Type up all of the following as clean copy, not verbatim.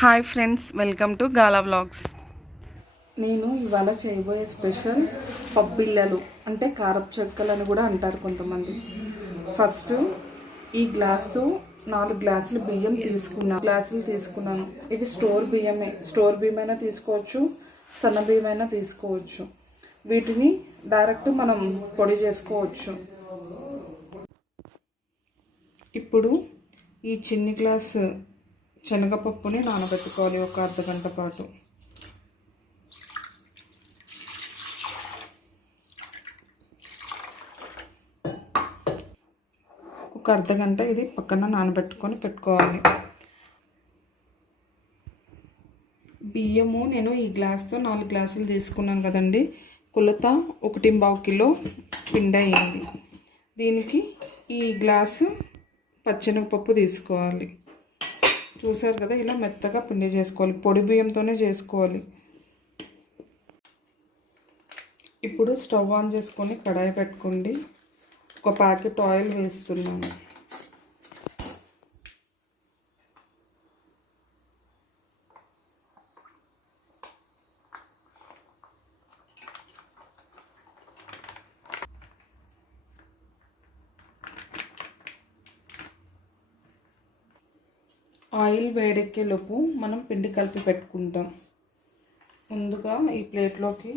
Hi friends, welcome to gala vlogs. నేను ఇవాళ చేయబోయే స్పెషల్ పబ్బిళ్ళలు అంటే కారపు చెక్కలు అని కూడా అంటారు కొంతమంది. ఫస్ట్ ఈ గ్లాస్తో 4 గ్లాసులు బియ్యం తీసుకున్నాను. ఇవి స్టోర్ బియ్యమైనా తీసుకోవచ్చు, సన్న బియ్యమైనా తీసుకోవచ్చు. వీటిని డైరెక్ట్ మనం పొడి చేసుకోవచ్చు. ఇప్పుడు ఈ చిన్ని గ్లాసు శనగపప్పుని నానబెట్టుకోవాలి ఒక అర్ధగంట పాటు. ఒక అర్ధగంట ఇది పక్కన నానబెట్టుకొని పెట్టుకోవాలి. బియ్యము నేను ఈ గ్లాస్తో 4 గ్లాసులు తీసుకున్నాను కదండి. కొలత 1.25 కిలో పిండి అయ్యింది. దీనికి ఈ గ్లాసు పచ్చెనగపప్పు తీసుకోవాలి. చూసారు కదా, ఇలా మెత్తగా పిండి చేసుకోవాలి. పొడి బియ్యంతోనే చేసుకోవాలి. ఇప్పుడు స్టవ్ ఆన్ చేసుకొని కడాయి పెట్టుకోండి. ఒక ప్యాకెట్ ఆయిల్ వేస్తున్నాను. ఆయిల్ వేడెక్కేలోపు మనం పిండి కలిపి పెట్టుకుంటాం. ముందుగా ఈ ప్లేట్లోకి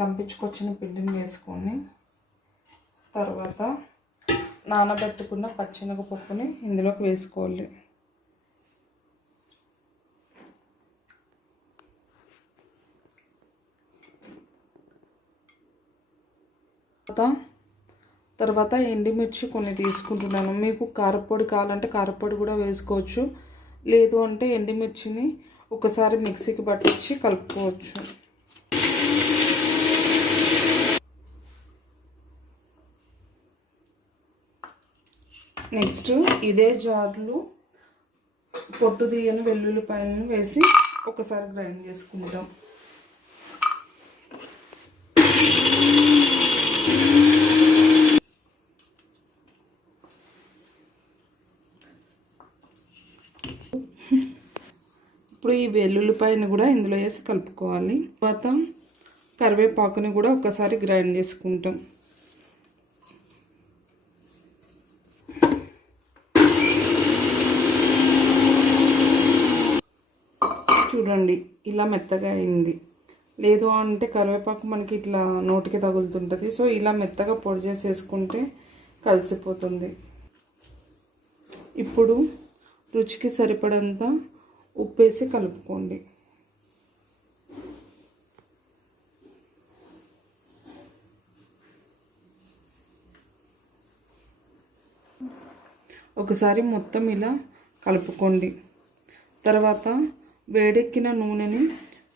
దంపించుకొచ్చిన పిండిని వేసుకొని తర్వాత నానబెట్టుకున్న పచ్చెనగపప్పుని ఇందులోకి వేసుకోవాలి. తర్వాత ఎండుమిర్చి కొన్ని తీసుకుంటున్నాను. మీకు కారపొడి కావాలంటే కారపొడి కూడా వేసుకోవచ్చు. లేదు అంటే ఎండుమిర్చిని ఒకసారి మిక్సీకి పట్టించి కలుపుకోవచ్చు. నెక్స్ట్ ఇదే జార్లో పొట్టు తీయని వెల్లుల్లిపాయలను వేసి ఒకసారి గ్రైండ్ చేసుకుంటాం. ఇప్పుడు ఈ వెల్లుల్లిపాయను కూడా ఇందులో వేసి కలుపుకోవాలి. తర్వాత కరివేపాకుని కూడా ఒకసారి గ్రైండ్ చేసుకుంటాం. చూడండి, ఇలా మెత్తగా అయింది. లేదు అంటే కరివేపాకు మనకి ఇట్లా నోటికి తగులుతుంటుంది. సో ఇలా మెత్తగా పొడి చేసి వేసుకుంటే కలిసిపోతుంది. ఇప్పుడు రుచికి సరిపడంత ఉప్పేసి కలుపుకోండి. ఒకసారి మొత్తం ఇలా కలుపుకోండి. తర్వాత వేడెక్కిన నూనెని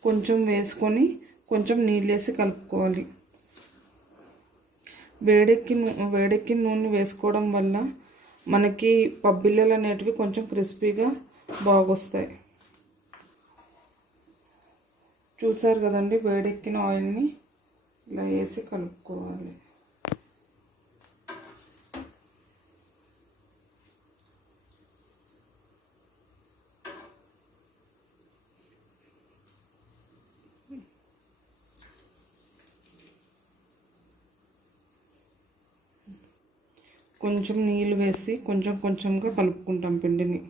కొంచెం వేసుకొని కొంచెం నీళ్ళు వేసి కలుపుకోవాలి. వేడెక్కిన నూనె వేసుకోవడం వల్ల మనకి పబ్బిళ్ళలు అనేటివి కొంచెం క్రిస్పీగా బాగొస్తాయి. చూసారు కదండి, వేడెక్కిన ఆయిల్ని ఇలా వేసి కలుపుకోవాలి. కొంచెం నీళ్ళు వేసి కొంచెంగా కలుపుకుంటాం పిండిని.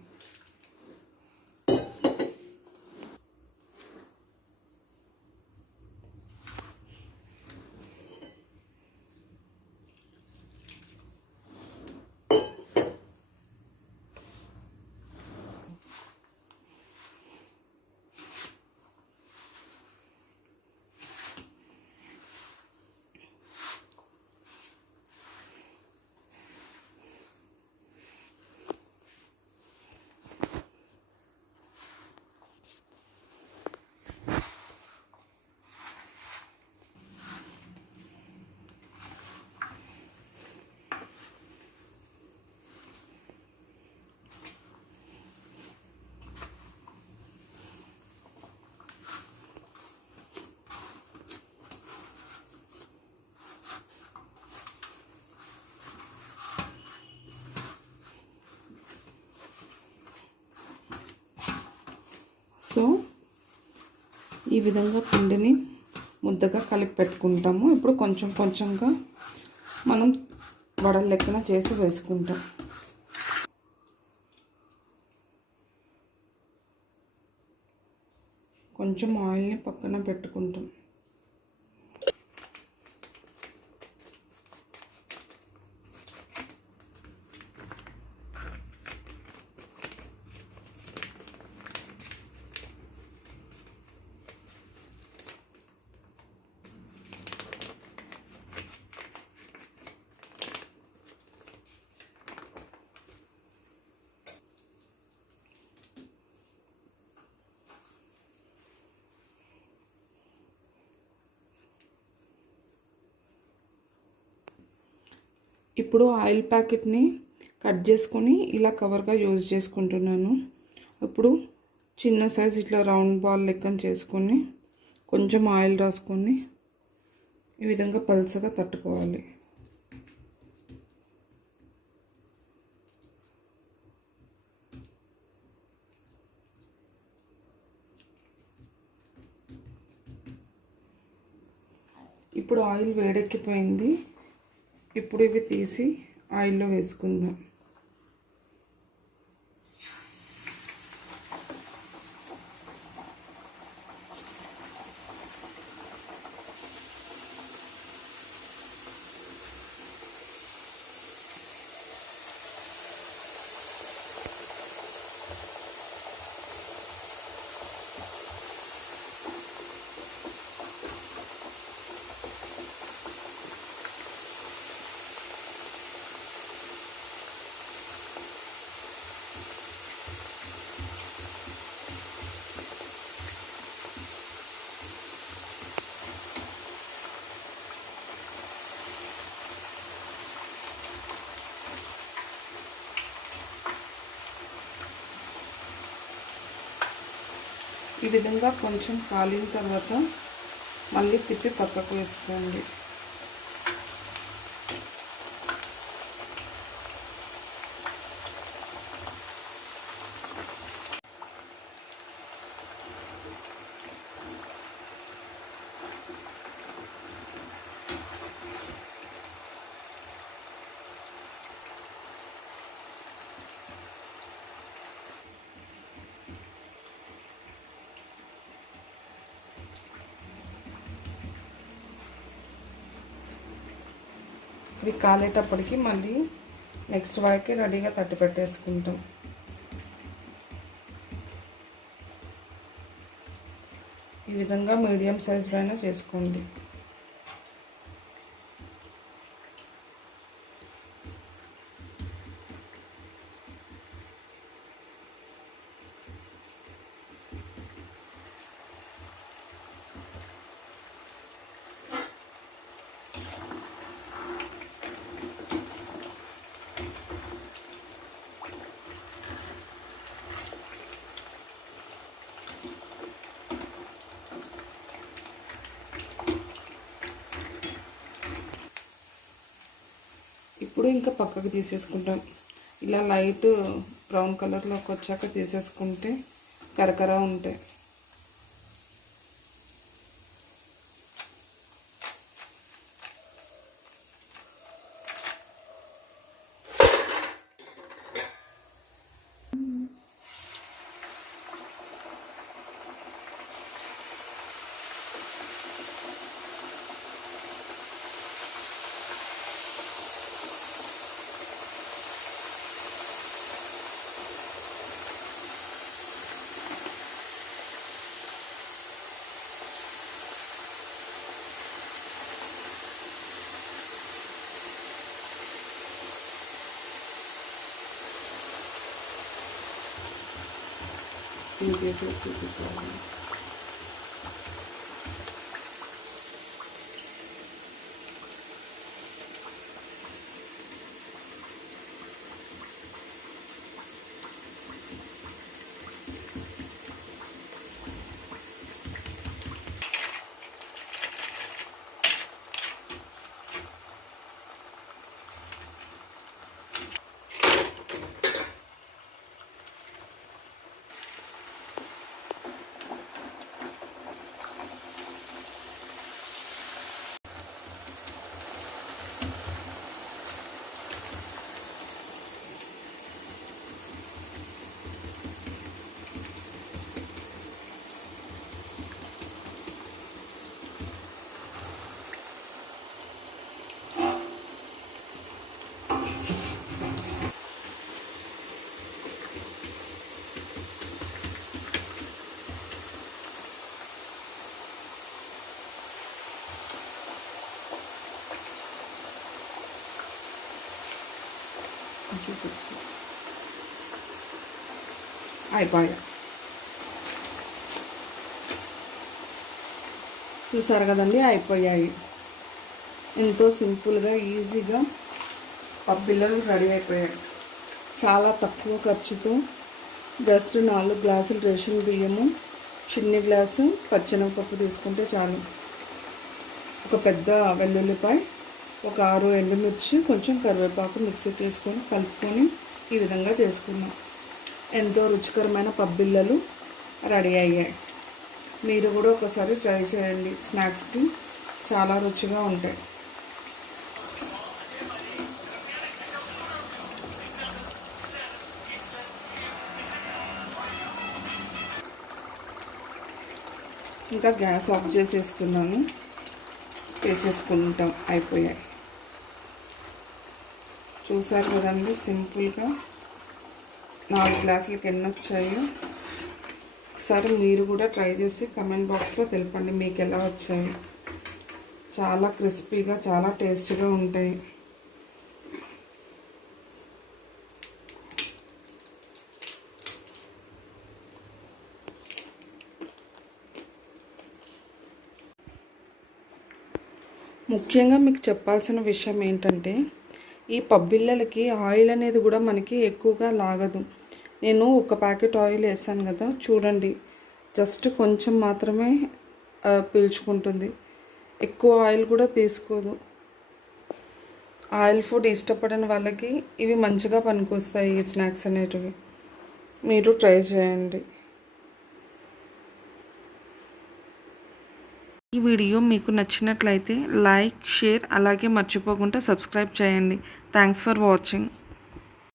సో ఈ విధంగా పిండిని ముద్దగా కలిపి పెట్టుకుంటాము. ఇప్పుడు కొంచెం కొంచెంగా మనం వడల లెక్కన చేసి వేసుకుంటాం. కొంచెం ఆయిల్ని పక్కన పెట్టుకుంటాం. ఇప్పుడు ఆయిల్ ప్యాకెట్ని కట్ చేసుకొని ఇలా కవర్గా యూజ్ చేసుకుంటున్నాను. ఇప్పుడు చిన్న సైజ్ ఇట్లా రౌండ్ బాల్ లెక్కన చేసుకొని కొంచెం ఆయిల్ రాసుకొని ఈ విధంగా పల్చగా తట్టుకోవాలి. ఇప్పుడు ఆయిల్ వేడెక్కిపోయింది. ఇప్పుడు ఇవి తీసి ఆయిల్లో వేసుకుందాం. ఈ విధంగా కొంచెం కాలిన తర్వాత మళ్ళీ తిప్పి పక్కకు వేసుకోండి. ఇవి కాలేటప్పటికి మళ్ళీ నెక్స్ట్ వాయికి రెడీగా తట్టి పెట్టేసుకుంటాం. ఈ విధంగా మీడియం సైజులో అయినా చేసుకోండి. ఇప్పుడు ఇంకా పక్కకు తీసేసుకుంటాం. ఇలా లైట్ బ్రౌన్ కలర్లోకి వచ్చాక తీసేసుకుంటే కరకర ఉంటాయి. తీసేసి చూపించాలి. చూపించు. అయిపోయా. చూసారు కదండి, అయిపోయాయి. ఎంతో సింపుల్గా ఈజీగా పప్పిల్లలు రెడీ అయిపోయాయి. చాలా తక్కువ ఖర్చుతో జస్ట్ 4 గ్లాసులు రేషన్ బియ్యము, చిన్ని గ్లాసు పచ్చెనగపప్పు తీసుకుంటే చాలు. ఒక పెద్ద వెల్లుల్లిపాయ, ఒక 6 ఎండుమిర్చి, కొంచెం కరివేపాకు మిక్సీ తీసుకొని కలుపుకొని ఈ విధంగా చేసుకున్నాం. ఎంతో రుచికరమైన పప్పిల్లలు రెడీ అయ్యాయి. మీరు కూడా ఒకసారి ట్రై చేయండి. స్నాక్స్కి చాలా రుచిగా ఉంటాయి. ఇంకా గ్యాస్ ఆఫ్ చేసేస్తున్నాను. వేసేసుకుంటాం. అయిపోయాయి. చూసారు కదండి, సింపుల్గా 4 గ్లాసులకి ఎన్ని వచ్చాయో. ఒకసారి మీరు కూడా ట్రై చేసి కమెంట్ బాక్స్లో తెలపండి మీకు ఎలా వచ్చాయి. చాలా క్రిస్పీగా, చాలా టేస్టీగా ఉంటాయి. ముఖ్యంగా మీకు చెప్పాల్సిన విషయం ఏంటంటే, ఈ పప్పిల్లలకి ఆయిల్ అనేది కూడా మనకి ఎక్కువగా లాగదు. నేను ఒక ప్యాకెట్ ఆయిల్ వేసాను కదా, చూడండి, జస్ట్ కొంచెం మాత్రమే పీల్చుకుంటుంది. ఎక్కువ ఆయిల్ కూడా తీసుకోదు. ఆయిల్ ఫుడ్ ఇష్టపడని వాళ్ళకి ఇవి మంచిగా పనికొస్తాయి. ఈ స్నాక్స్ అనేటివి మీరు ట్రై చేయండి. ఈ వీడియో మీకు నచ్చినట్లయితే లైక్, షేర్, అలాగే మర్చిపోకుండా సబ్స్క్రైబ్ చేయండి. Thanks for watching.